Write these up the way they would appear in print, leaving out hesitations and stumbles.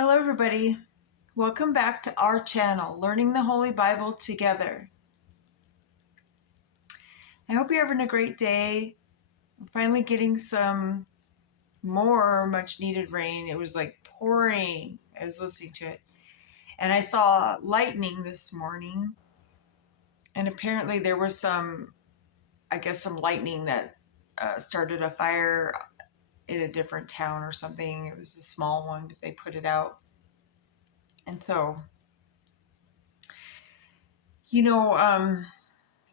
Hello everybody, welcome back to our channel, Learning the Holy Bible Together. I hope you're having a great day. I'm finally getting some more much needed rain. It was like pouring. I was listening to it. And I saw lightning this morning. And apparently there was some lightning that started a fire in a different town or something. It was a small one, but they put it out. And so,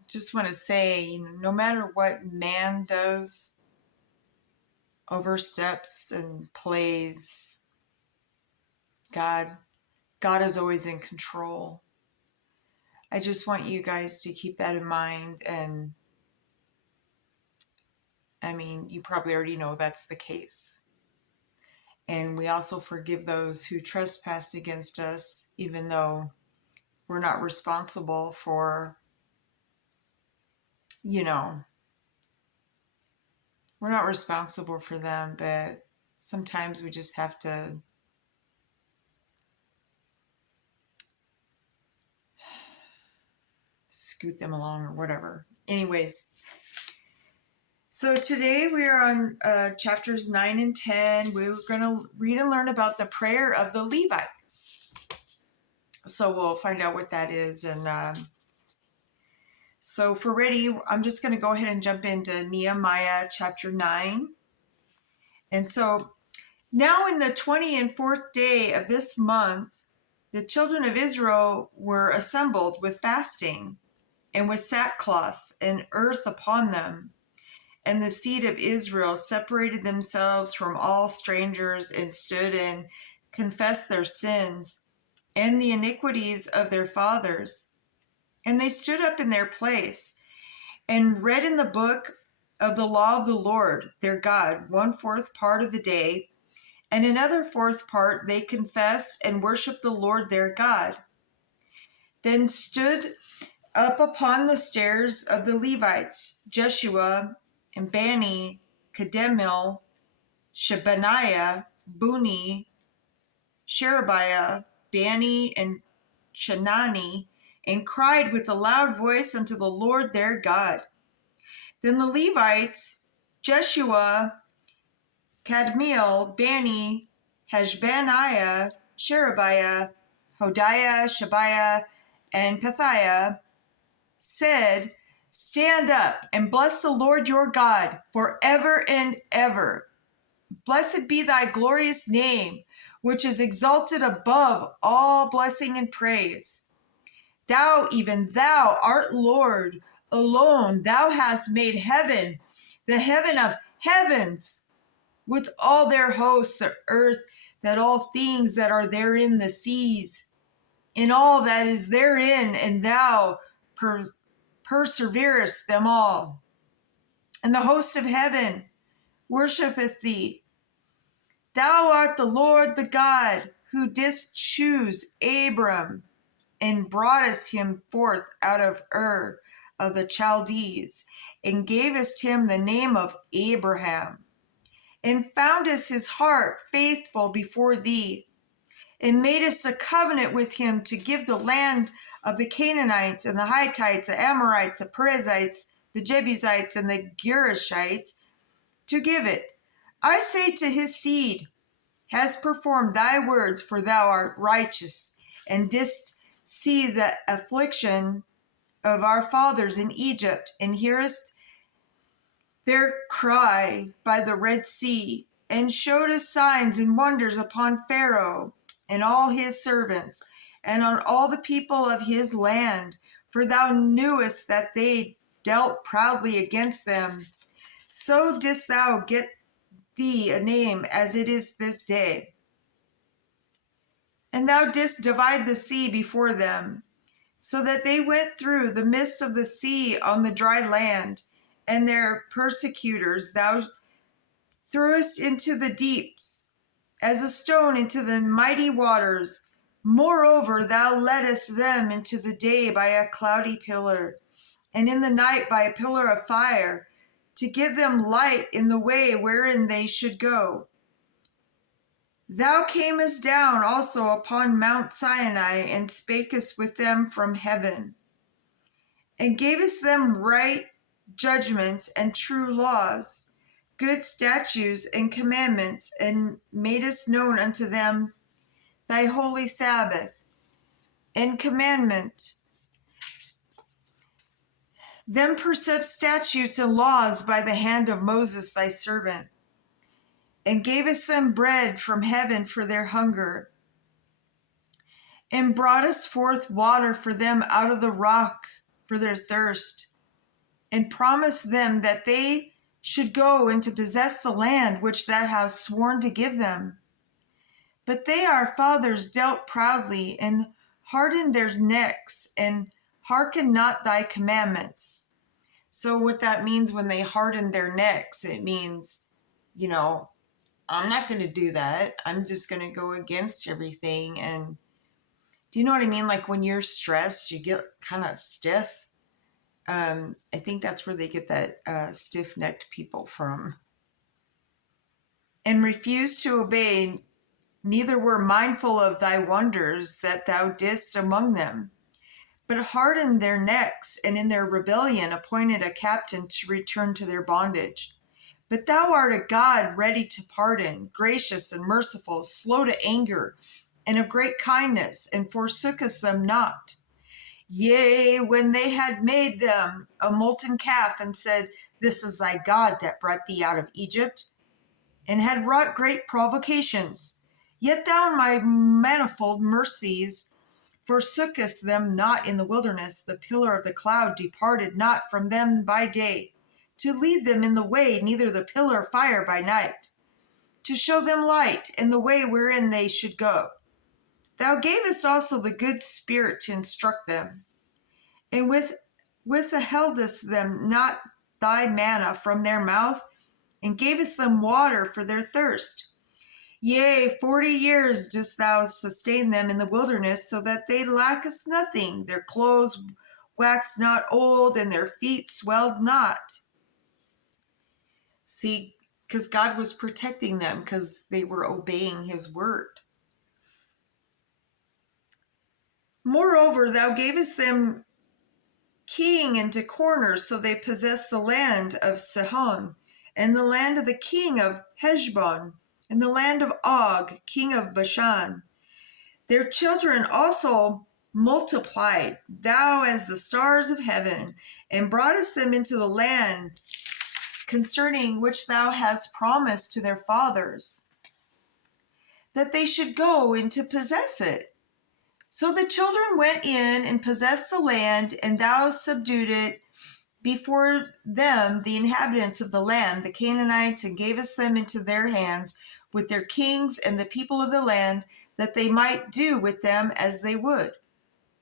just want to say, no matter what man does, oversteps and plays, God is always in control. I just want you guys to keep that in mind. And you probably already know that's the case. And we also forgive those who trespass against us, even though we're not responsible for, we're not responsible for them, but sometimes we just have to scoot them along or whatever. Anyways, so today we are on chapters 9 and 10. We're going to read and learn about the prayer of the Levites. So we'll find out what that is. And so for ready, I'm just going to go ahead and jump into Nehemiah chapter 9. And so, now in the 24th day of this month, the children of Israel were assembled with fasting and with sackcloth and earth upon them. And the seed of Israel separated themselves from all strangers and stood and confessed their sins and the iniquities of their fathers. And they stood up in their place and read in the book of the law of the Lord their God 1/4 part of the day, and another 4th part they confessed and worshiped the Lord their God. Then stood up upon the stairs of the Levites Jeshua and Bani, Kadmiel, Shebaniah, Buni, Sherebiah, Bani, and Chenani, and cried with a loud voice unto the Lord their God. Then the Levites, Jeshua, Kadmiel, Bani, Hashbaniah, Sherebiah, Hodiah, Shebiah, and Pethiah, said, Stand up and bless the Lord your God forever and ever. Blessed be thy glorious name, which is exalted above all blessing and praise. Thou, even thou, art Lord alone. Thou hast made heaven, the heaven of heavens, with all their hosts, the earth, that all things that are therein, the seas, and all that is therein, and thou perseverest them all. And the host of heaven worshipeth thee. Thou art the Lord the God, who didst choose Abram, and broughtest him forth out of Ur of the Chaldees, and gavest him the name of Abraham, and foundest his heart faithful before thee, and madest a covenant with him to give the land of the Canaanites, and the Hittites, the Amorites, the Perizzites, the Jebusites, and the Girgashites, to give it. I say to his seed, hast performed thy words, for thou art righteous, and didst see the affliction of our fathers in Egypt, and hearest their cry by the Red Sea, and showedest signs and wonders upon Pharaoh and all his servants, and on all the people of his land, for thou knewest that they dealt proudly against them. So didst thou get thee a name as it is this day. And thou didst divide the sea before them, so that they went through the midst of the sea on the dry land, and their persecutors thou threwest into the deeps, as a stone into the mighty waters. Moreover, thou leddest them into the day by a cloudy pillar, and in the night by a pillar of fire, to give them light in the way wherein they should go. Thou camest down also upon Mount Sinai, and spakest with them from heaven, and gavest them right judgments and true laws, good statutes and commandments, and madest known unto them thy holy Sabbath and commandment. Them precepts, statutes, and laws by the hand of Moses thy servant, and gavest them bread from heaven for their hunger, and broughtest forth water for them out of the rock for their thirst, and promised them that they should go and to possess the land which thou hast sworn to give them. But they our fathers dealt proudly, and hardened their necks, and hearkened not thy commandments. So what that means when they hardened their necks, it means, I'm not going to do that. I'm just going to go against everything. And do you know what I mean? Like when you're stressed, you get kind of stiff. I think that's where they get that stiff-necked people from. And refused to obey, neither were mindful of thy wonders that thou didst among them, but hardened their necks, and in their rebellion appointed a captain to return to their bondage. But thou art a God ready to pardon, gracious and merciful, slow to anger, and of great kindness, and forsookest them not. Yea, when they had made them a molten calf, and said, This is thy God that brought thee out of Egypt, and had wrought great provocations, yet thou in my manifold mercies forsookest them not in the wilderness. The pillar of the cloud departed not from them by day, to lead them in the way, neither the pillar of fire by night, to show them light and the way wherein they should go. Thou gavest also the good spirit to instruct them, and withheldest them not thy manna from their mouth, and gavest them water for their thirst. Yea, 40 years didst thou sustain them in the wilderness, so that they lackest nothing. Their clothes waxed not old, and their feet swelled not. See, because God was protecting them, because they were obeying his word. Moreover, thou gavest them king into corners, so they possessed the land of Sihon, and the land of the king of Heshbon, and the land of Og, king of Bashan. Their children also multiplied, thou as the stars of heaven, and broughtest them into the land concerning which thou hast promised to their fathers, that they should go in to possess it. So the children went in and possessed the land, and thou subdued it before them, the inhabitants of the land, the Canaanites, and gavest them into their hands with their kings and the people of the land, that they might do with them as they would.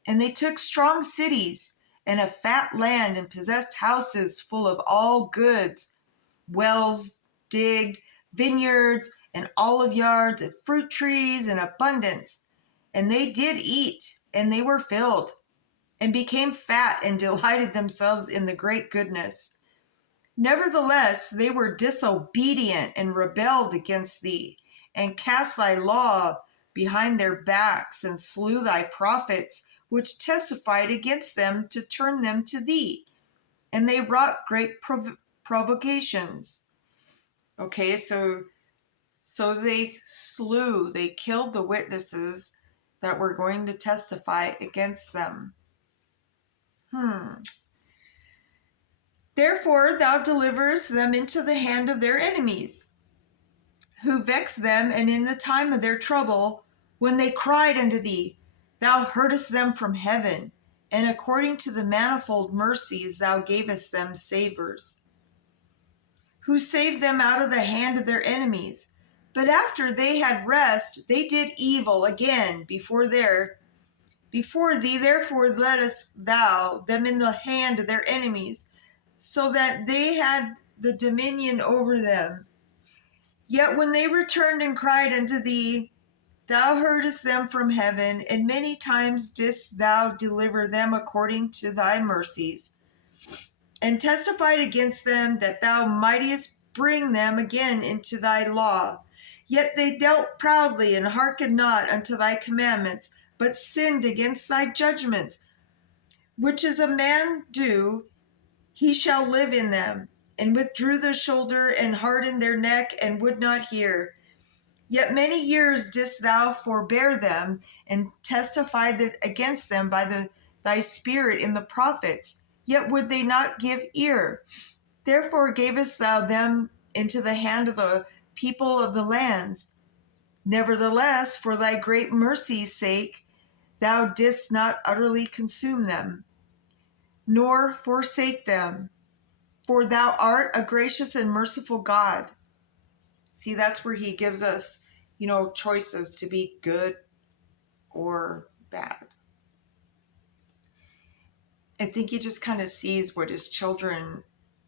And they took strong cities and a fat land, and possessed houses full of all goods, wells digged, vineyards, and olive yards, and fruit trees in abundance. And they did eat, and they were filled, and became fat, and delighted themselves in the great goodness. Nevertheless, they were disobedient, and rebelled against thee, and cast thy law behind their backs, and slew thy prophets, which testified against them to turn them to thee. And they wrought great provocations. Okay, so they killed the witnesses that were going to testify against them. Therefore thou deliverest them into the hand of their enemies, who vexed them, and in the time of their trouble, when they cried unto thee, thou heardest them from heaven, and according to the manifold mercies thou gavest them savors, who saved them out of the hand of their enemies. But after they had rest, they did evil again before thee. Therefore leddest thou them in the hand of their enemies, so that they had the dominion over them. Yet when they returned and cried unto thee, thou heardest them from heaven, and many times didst thou deliver them according to thy mercies, and testified against them, that thou mightest bring them again into thy law. Yet they dealt proudly and hearkened not unto thy commandments, but sinned against thy judgments. Which is a man do, he shall live in them, and withdrew the shoulder and hardened their neck and would not hear. Yet many years didst thou forbear them, and testified against them by thy spirit in the prophets, yet would they not give ear. Therefore gavest thou them into the hand of the people of the lands. Nevertheless, for thy great mercy's sake, thou didst not utterly consume them, nor forsake them, for thou art a gracious and merciful God. See, that's where he gives us, choices to be good or bad. I think he just kind of sees what his children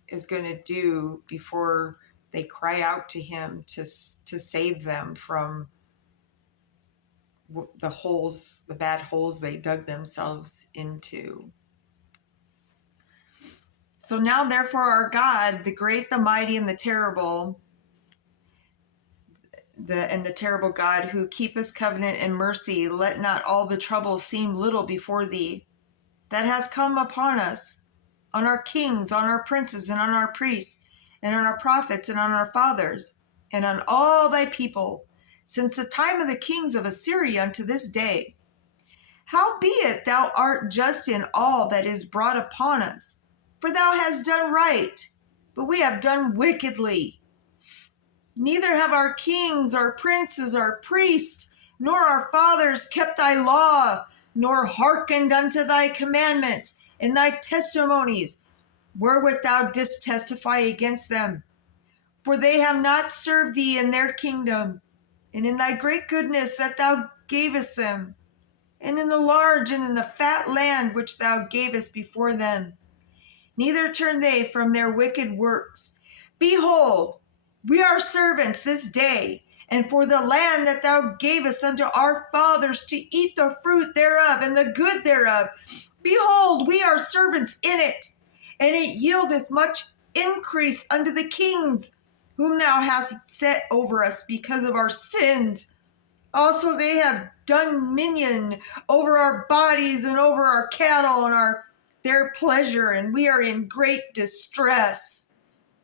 is going to do before they cry out to him to save them from the bad holes they dug themselves into. So now, therefore, our God, the great, the mighty, and the terrible, the terrible God, who keepeth covenant and mercy, let not all the trouble seem little before thee, that hath come upon us, on our kings, on our princes, and on our priests, and on our prophets, and on our fathers, and on all thy people, since the time of the kings of Assyria unto this day. Howbeit thou art just in all that is brought upon us, for thou hast done right, but we have done wickedly. Neither have our kings, our princes, our priests, nor our fathers kept thy law, nor hearkened unto thy commandments and thy testimonies, wherewith thou didst testify against them. For they have not served thee in their kingdom, and in thy great goodness that thou gavest them, and in the large and in the fat land which thou gavest before them. Neither turn they from their wicked works. Behold, we are servants this day, and for the land that thou gavest unto our fathers to eat the fruit thereof and the good thereof. Behold, we are servants in it, and it yieldeth much increase unto the kings, whom thou hast set over us because of our sins. Also they have dominion over our bodies and over our cattle and their pleasure, and we are in great distress.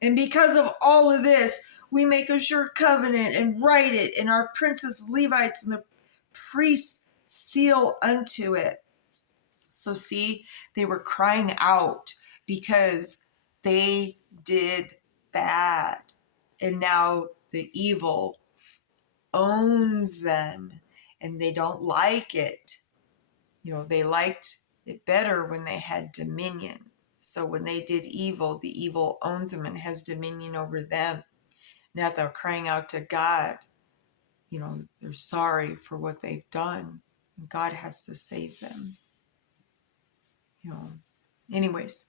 And because of all of this, we make a sure covenant and write it, and our princes, Levites, and the priests seal unto it. So see, they were crying out because they did bad. And now the evil owns them, and they don't like it. They liked it better when they had dominion. So when they did evil, the evil owns them and has dominion over them. Now they're crying out to God. They're sorry for what they've done. And God has to save them. Anyways,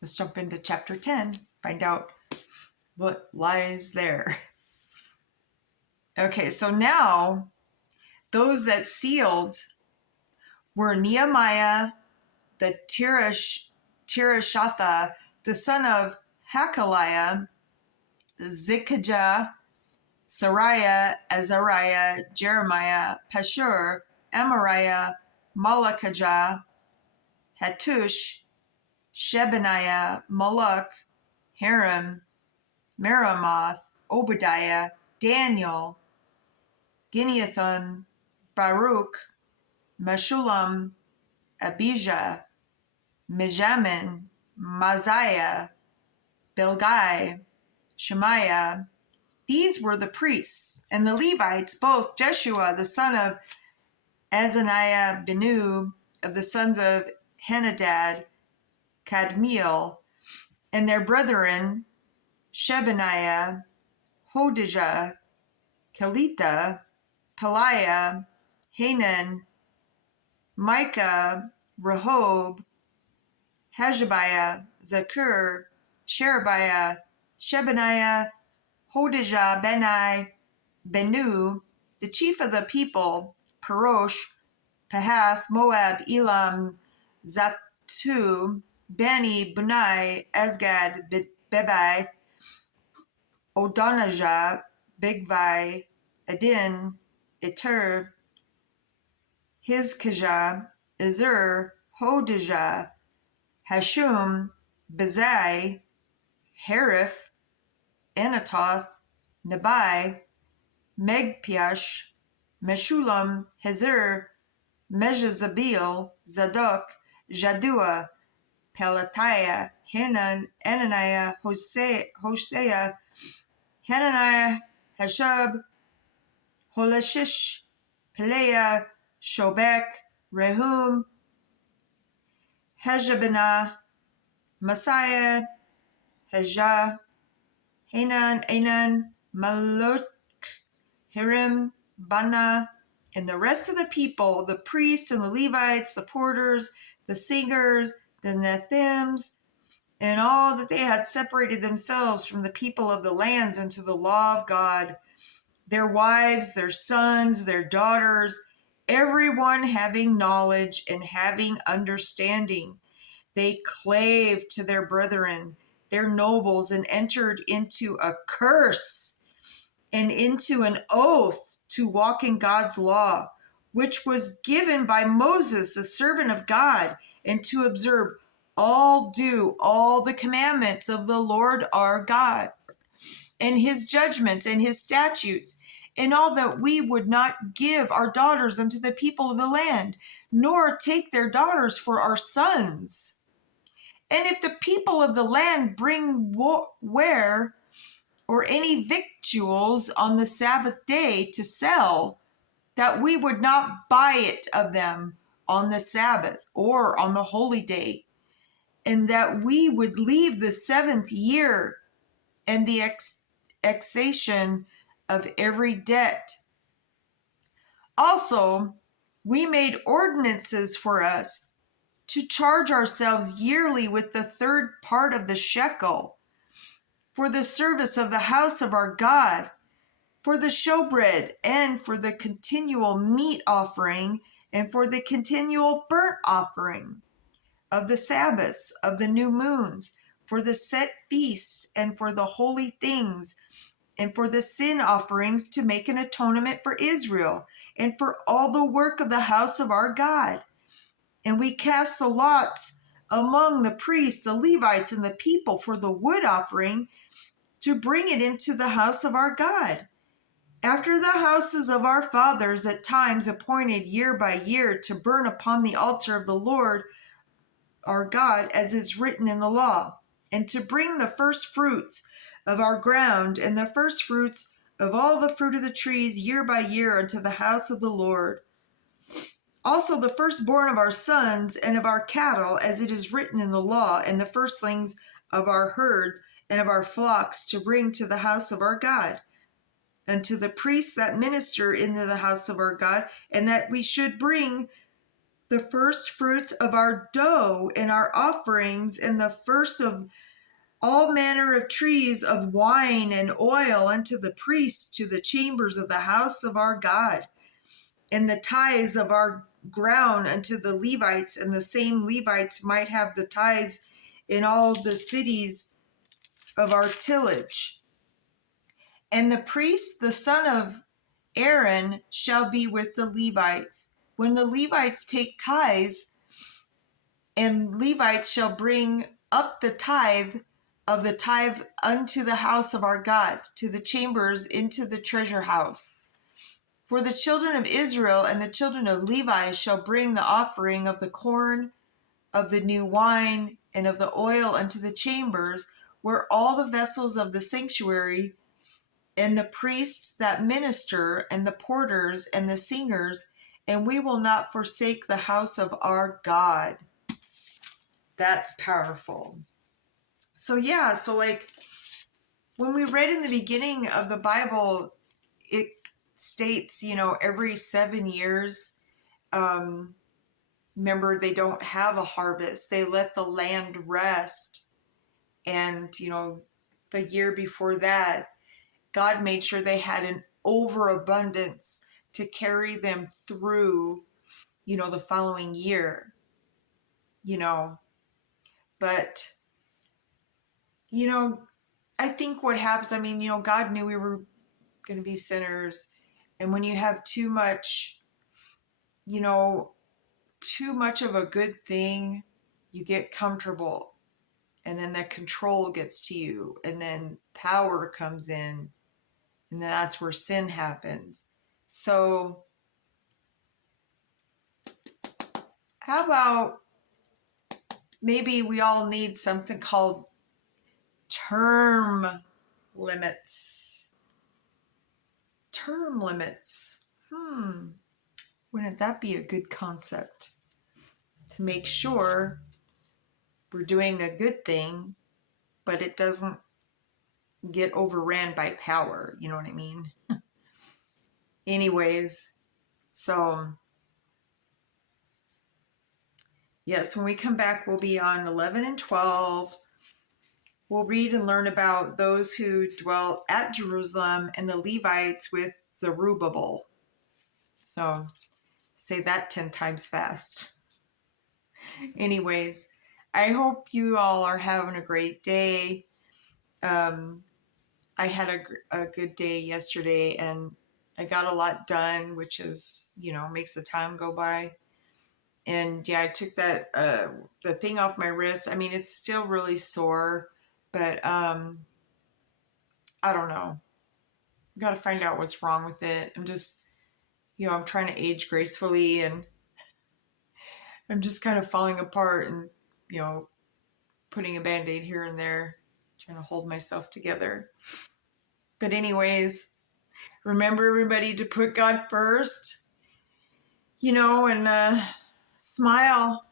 let's jump into chapter 10, find out what lies there. Okay, so now those that sealed were Nehemiah, the Tirishatha, the son of Hakaliah, Zikijah, Sariah, Azariah, Jeremiah, Pashur, Amariah, Malakijah, Hattush, Shebaniah, Maluk, Haram, Meremoth, Obadiah, Daniel, Gineathon, Baruch, Meshulam, Abijah, Mijamin, Maziah, Bilgai, Shemaiah. These were the priests, and the Levites, both Jeshua, the son of Azaniah Benu, of the sons of Henadad, Kadmiel, and their brethren, Shebaniah, Hodijah, Kelita, Peliah, Hanan, Micah, Rehob, Hashabiah, Zakur, Sherebiah, Shebaniah, Hodijah, Benu, the chief of the people, Parosh, Pahath, Moab, Elam, Zatu, Bani, Bunai, Asgad, Bebai, Odonijah, Bigvai, Adin, Iter, Hizkijah, Ezer, Hodijah, Hashum, Bezai, Hariph, Anatoth, Nebai, Megpiash, Meshulam, Hezer, Mejezabeel, Zadok, Jaddua, Pelatiah, Hanan, Ananiah, Hosea, Hananiah, Hashab, Holashish, Peleah, Shobek, Rehum, Hezebinah, Messiah, Hejah, Hanan, Anan, Maluk, Hiram, Bana, and the rest of the people, the priests and the Levites, the porters, the singers, the Nethims, and all that they had separated themselves from the people of the lands unto the law of God, their wives, their sons, their daughters, everyone having knowledge and having understanding. They clave to their brethren, their nobles, and entered into a curse and into an oath to walk in God's law, which was given by Moses, the servant of God, and to observe all the commandments of the Lord our God, and his judgments and his statutes, and all that we would not give our daughters unto the people of the land, nor take their daughters for our sons. And if the people of the land bring ware or any victuals on the Sabbath day to sell, that we would not buy it of them on the Sabbath or on the holy day, and that we would leave the 7th year and the exation of every debt. Also, we made ordinances for us to charge ourselves yearly with the 3rd part of the shekel for the service of the house of our God, for the showbread, and for the continual meat offering, and for the continual burnt offering of the Sabbaths, of the new moons, for the set feasts, and for the holy things, and for the sin offerings, to make an atonement for Israel, and for all the work of the house of our God. And we cast the lots among the priests, the Levites, and the people for the wood offering, to bring it into the house of our God, after the houses of our fathers at times appointed year by year, to burn upon the altar of the Lord our God, as is written in the law, and to bring the first fruits of our ground and the first fruits of all the fruit of the trees year by year unto the house of the Lord. Also the firstborn of our sons and of our cattle, as it is written in the law, and the firstlings of our herds and of our flocks, to bring to the house of our God, and to the priests that minister into the house of our God, and that we should bring the first fruits of our dough and our offerings, and the first of all manner of trees of wine and oil unto the priests to the chambers of the house of our God, and the tithes of our ground unto the Levites, and the same Levites might have the tithes in all the cities of our tillage. And the priest, the son of Aaron, shall be with the Levites. When the Levites take tithes, and Levites shall bring up the tithe of the tithe unto the house of our God, to the chambers into the treasure house. For the children of Israel and the children of Levi shall bring the offering of the corn, of the new wine, and of the oil unto the chambers, where all the vessels of the sanctuary, and the priests that minister, and the porters, and the singers, and we will not forsake the house of our God. That's powerful. So like when we read in the beginning of the Bible, it states, every 7 years, remember, they don't have a harvest. They let the land rest. And, the year before that, God made sure they had an overabundance to carry them through, the following year, but, I think what happens, God knew we were going to be sinners, And when you have too much, too much of a good thing, you get comfortable. And then that control gets to you. And then power comes in. And that's where sin happens. So how about maybe we all need something called term limits. Term limits. Wouldn't that be a good concept? To make sure we're doing a good thing, but it doesn't get overran by power. You know what I mean? Anyways, so yes, when we come back, we'll be on 11 and 12. We'll read and learn about those who dwell at Jerusalem and the Levites with Zerubbabel. So say that 10 times fast. Anyways, I hope you all are having a great day. I had a good day yesterday and I got a lot done, which is, makes the time go by. And yeah, I took that, the thing off my wrist. I mean, it's still really sore, but I don't know. Got to find out what's wrong with it. I'm just, I'm trying to age gracefully and I'm just kind of falling apart and, putting a Band-Aid here and there, trying to hold myself together. But anyways, remember everybody to put God first, and smile.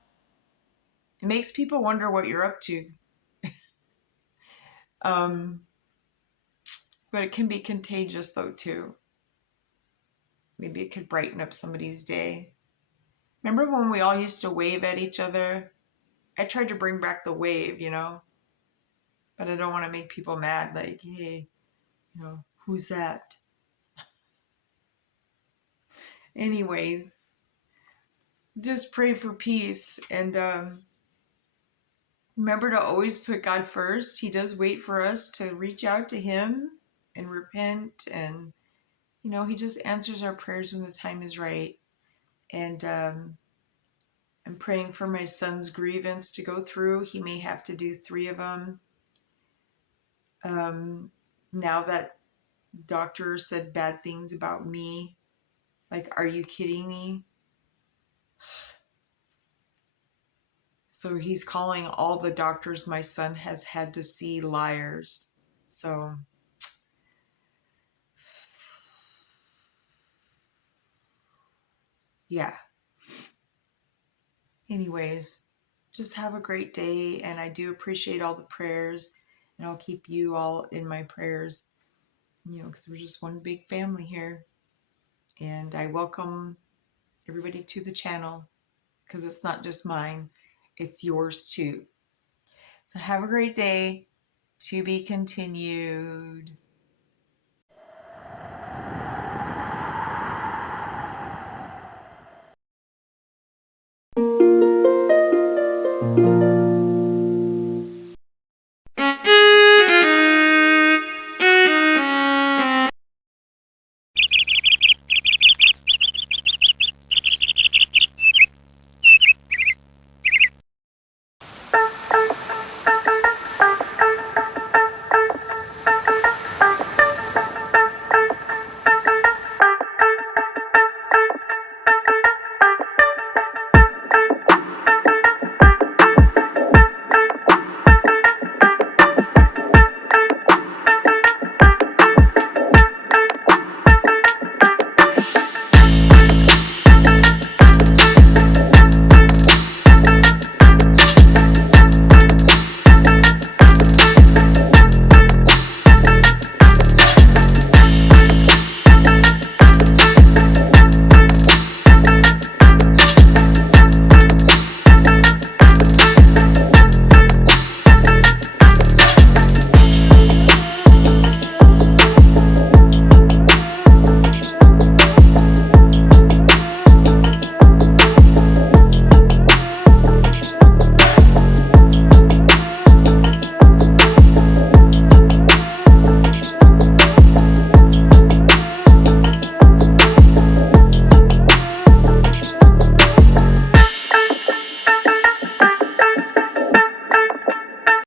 It makes people wonder what you're up to. But it can be contagious though too. Maybe it could brighten up somebody's day. Remember when we all used to wave at each other? I tried to bring back the wave, but I don't want to make people mad. Like, hey, who's that? Anyways, just pray for peace and remember to always put God first. He does wait for us to reach out to him and repent, and he just answers our prayers when the time is right. And I'm praying for my son's grievance to go through. He may have to do 3 of them. Now that doctor said bad things about me, like, are you kidding me? So he's calling all the doctors my son has had to see liars. So yeah. Anyways, just have a great day, and I do appreciate all the prayers, and I'll keep you all in my prayers, because we're just one big family here. And I welcome everybody to the channel, because it's not just mine, it's yours too. So have a great day. To be continued.